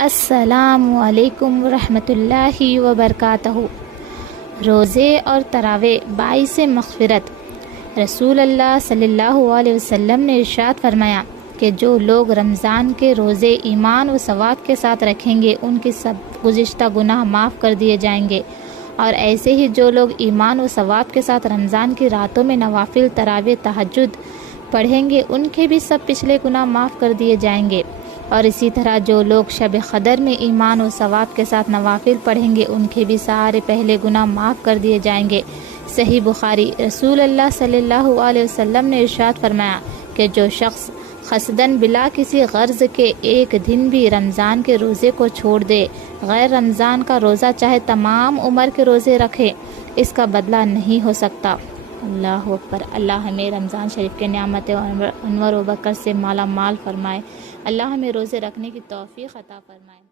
السلام علیکم ورحمۃ اللہ وبرکاتہ۔ روزے اور تراویح باعث مغفرت۔ رسول اللہ صلی اللہ علیہ وسلم نے ارشاد فرمایا کہ جو لوگ رمضان کے روزے ایمان و ثواب کے ساتھ رکھیں گے ان کے سب گزشتہ گناہ معاف کر دیے جائیں گے، اور ایسے ہی جو لوگ ایمان و ثواب کے ساتھ رمضان کی راتوں میں نوافل تراویح تہجد پڑھیں گے ان کے بھی سب پچھلے گناہ معاف کر دیے جائیں گے، اور اسی طرح جو لوگ شب قدر میں ایمان و ثواب کے ساتھ نوافل پڑھیں گے ان کے بھی سارے پہلے گناہ معاف کر دیے جائیں گے۔ صحیح بخاری۔ رسول اللہ صلی اللہ علیہ وسلم نے ارشاد فرمایا کہ جو شخص قصداً بلا کسی غرض کے ایک دن بھی رمضان کے روزے کو چھوڑ دے، غیر رمضان کا روزہ چاہے تمام عمر کے روزے رکھے، اس کا بدلہ نہیں ہو سکتا۔ اللہ اکبر۔ اللہ ہمیں رمضان شریف کے نعمت انور و برکت سے مالا مال فرمائے۔ اللہ ہمیں روزے رکھنے کی توفیق عطا فرمائے۔